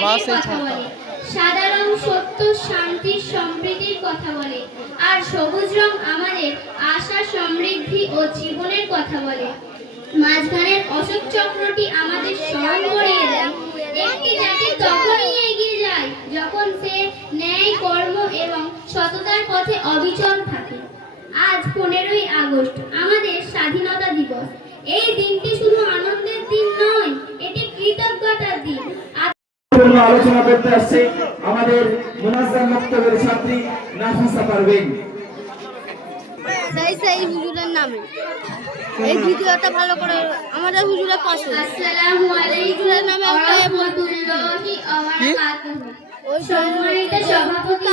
ত্যাগের কথা বলে, সাদা রং সত্য, শান্তির, সম্প্রীতির কথা বলে, আর সবুজ রং আমাদের আশা, সমৃদ্ধি ও জীবনের কথা বলে। মাঝখানের অশোক চক্রটি আমাদের স্মরণ করিয়ে দেয় একটি জাতি তখনই এগিয়ে যায় যখন সে ন্যায়, কর্ম এবং সততার পথে অবিচল থাকে। আজ 15ই আগস্ট আমাদের স্বাধীনতা দিবস। এই দিনটি শুধু আনন্দের দিন নয়, এটি কৃতজ্ঞতার দিন। আলোচনা করতে আসছে আমাদের মুনাজ্জাম মক্তবের ছাত্রী নাফিসা পারভীন। সেই হুজুরের নামে এই ভিডিওটা ভালো করে আমাদের হুজুরের পাশে। আসসালামু আলাইকুম হুজুরের নামে ওয়া রাহমাতুল্লাহি ওয়া বারাকাতুহু। ওই সম্মানিত সভাপতি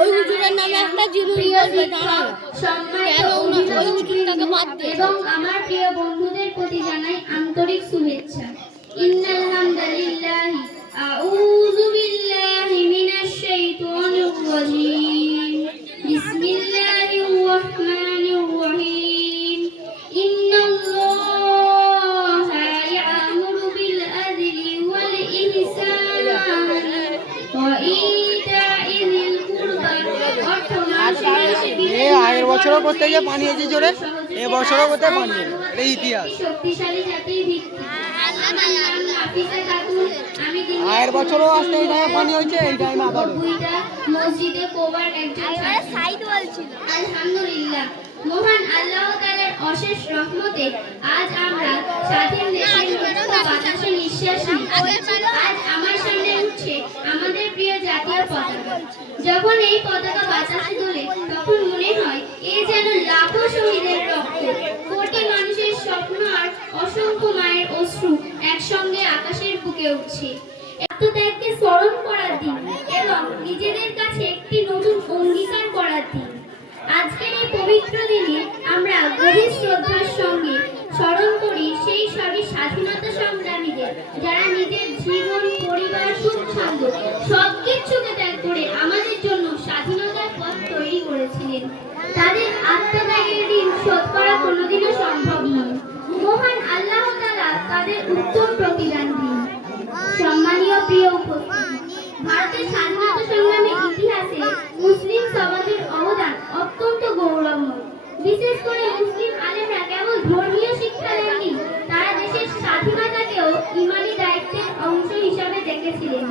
ওই হুজুরের নামে একটা জিনিস বলবে দাঁড়াও কেন ওই হুজুরটাকে বাদ দিয়ে এবং আমার প্রিয় বন্ধুদের প্রতি জানাই আন্তরিক শুভেচ্ছা। ইন্নাল হামদালিল্লাহি আউযু বিল্লাহি মিনাশ শাইতানির রাজীম। বিসমিল্লাহির রাহমানির রাহিম। ইন্নাল্লাহা ইয়া'মুরু বিল আদলি ওয়াল ইহসানি ওয়া ইতা'i যিল কুরবা। আগের বছরও করতে গিয়ে পানি এসে জোরে, এবছরও করতে পানি, এই ইতিহাস। শক্তিশালী জাতির ভিত্তি। আমার নাম নাফিসা খাতুন। আমি আগের বছরও আসতে এই টাইমে পানি হয়েছে, এই টাইমে আবার মসজিদে কোবার একজন সাইদ বলছিল। আলহামদুলিল্লাহ, মহান আল্লাহ তাআলার অশেষ রহমতে আজ আমরা স্বাধীন দেশের মুক্ত বাতাসে নিঃশ্বাস নিচ্ছি। আজ আমার সামনে উঠছে আমাদের প্রিয় জাতীয় পতাকা। যখন এই পতাকা বাতাসে তোলে তখন মনে হয় এ যেন লাখো শহীদের রক্ত, কোটি মানুষের স্বপ্ন আর অসংখ্য মায়ের অশ্রু একসঙ্গে আকাশের বুকে উঠছে। আত্মত্যাগকে স্মরণ করার দিন এবং নিজেদের কাছে একটি নতুন অঙ্গীকার করার দিন। আজকের এই পবিত্র দিনে আমরা গভীর শ্রদ্ধার সঙ্গে স্মরণ করি সেই সবই স্বাধীনতা সংগ্রামীদের, যারা নিজের জীবন, পরিবার, সুখ শান্তি সবকিছুকে ত্যাগ করে আমাদের জন্য স্বাধীনতার পথ তৈরি করেছিলেন। তাদের আত্মত্যাগের দিন শোধ করা কোনোদিনও সম্ভব নয়। মহান আল্লাহ তাআলা তাদের উত্তম প্রতিদান দিন। সম্মানীয় প্রিয় উপস্থিতি, ভারতের স্বাধীনতা সংগ্রামের ইতিহাসে মুসলিম সমাজের অবদান অত্যন্ত গৌরবময়। বিশেষ করে মুসলিম আলেমরা কেবল ধর্মীয় শিক্ষা দেননি, তারা দেশের স্বাধীনতাকেও ইমানি দায়িত্বের অংশ হিসাবে দেখেছিলেন।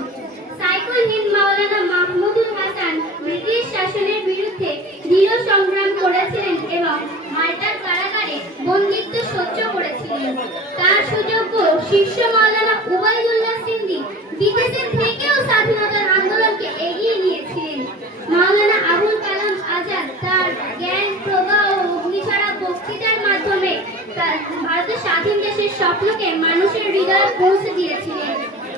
সাইকুল হিন্দ মাওলানা মাহমুদুল হাসান ব্রিটিশ শাসনের বিরুদ্ধে দৃঢ় সংগ্রাম করেছিলেন এবং মাল্টার কারাগারে বন্দিত্ব সহ্য করেছিলেন। তার সুযোগ্য শিষ্য মাওলানা উবাইদুল্লাহ সিন্ধি বিদেশের থেকেও স্বাধীনতার আন্দোলনকে এগিয়ে নিয়েছিলেন। মাওলানা আবুল কালাম আজাদ তার জ্ঞান, প্রজ্ঞা ও অগ্নিছাড়া বক্তৃতার মাধ্যমে ভারতের স্বাধীন দেশের স্বপ্নকে মানুষের হৃদয়ে পৌঁছে দিয়েছিলেন।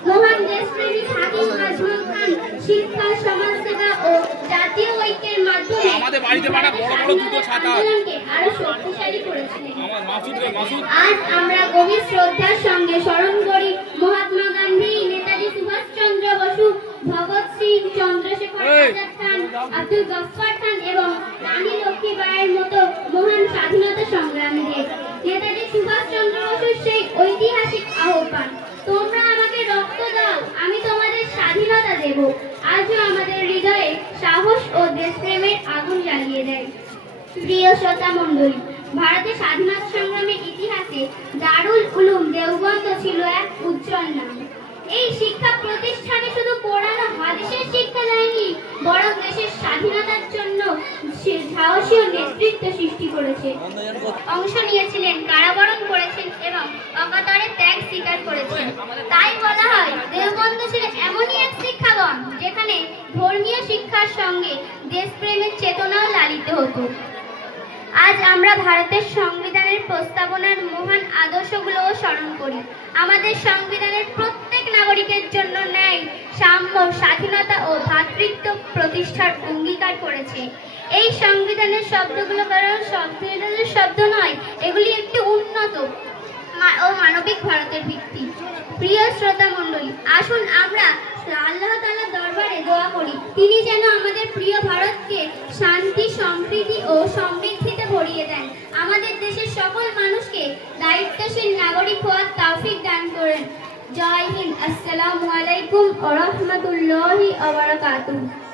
মহান দেশপ্রেমী হাকিম নাজমুল খান শিক্ষা, সমাজসেবা ও জাতীয় ঐক্যের মাধ্যমে আমাদের বাড়িতে বড় বড় দুটো ছাতা আন্দোলনকে আরো শক্তিশালী করেছিলেন। আজ আমরা গভীর শ্রদ্ধার সঙ্গে স্মরণ করি মহাত্মা গান্ধী, নেতাজি সুভাষচন্দ্র বসু, ভগৎ সিং, চন্দ্রশেখর আজাদ খান, আব্দুল গফফার খান এবং রানী লক্ষ্মীবাঈয়ের মতো মহান স্বাধীনতা সংগ্রামীদের। নেতাজি সুভাষচন্দ্র বসুর সেই ঐতিহাসিক আহ্বান, তোমরা আমাকে রক্ত দাও, আমি তোমাদের স্বাধীনতা দেব, আজও আমাদের হৃদয়ে সাহস ও দেশপ্রেমের আগুন জ্বালিয়ে দেয়। প্রিয় শ্রোতা মণ্ডলী, ভারতের স্বাধীনতা সংগ্রামের ইতিহাসে দারুল উলুম দেওবন্দ ছিল এক উজ্জ্বল নাম। এই শিক্ষা প্রতিষ্ঠানে শুধু কোরআন ও হাদিসের শিক্ষা দেয়নি, বরং দেশের স্বাধীনতার জন্য সাহসী ও নেতৃত্ব সৃষ্টি করেছে। অংশ নিয়েছিলেন, কারাবরণ করেছেন এবং অকাতরে ত্যাগ স্বীকার করেছেন। তাই বলা হয় দেওবন্দ ছিল এমনই এক শিক্ষাগণ যেখানে ধর্মীয় শিক্ষার সঙ্গে দেশপ্রেমের চেতনাও লালিত হতো। আজ আমরা ভারতের সংবিধানের প্রস্তাবনার মহান আদর্শগুলোও স্মরণ করি। আমাদের সংবিধানের প্রত্যেক নাগরিকের জন্য ন্যায়, সাম্য, স্বাধীনতা ও ভ্রাতৃত্ব প্রতিষ্ঠার অঙ্গীকার করেছে। এই সংবিধানের শব্দগুলো কারণ সংবিধানের শব্দ নয়, এগুলি একটি উন্নত ও মানবিক ভারতের ভিত্তি। প্রিয় শ্রোতা মণ্ডলী, আসুন আমরা আল্লাহ তাআলার দরবারে দোয়া করি, তিনি যেন আমাদের প্রিয় ভারতকে শান্তি, সম্প্রীতি ও সমৃদ্ধিতে ভরিয়ে দেন। আমাদের দেশের সকল মানুষকে দায়িত্বশীল নাগরিক হওয়ার তৌফিক দান করেন। জয় হিন্দ। আসসালামু আলাইকুম ওয়া রাহমাতুল্লাহি ওয়া বারাকাতুহু।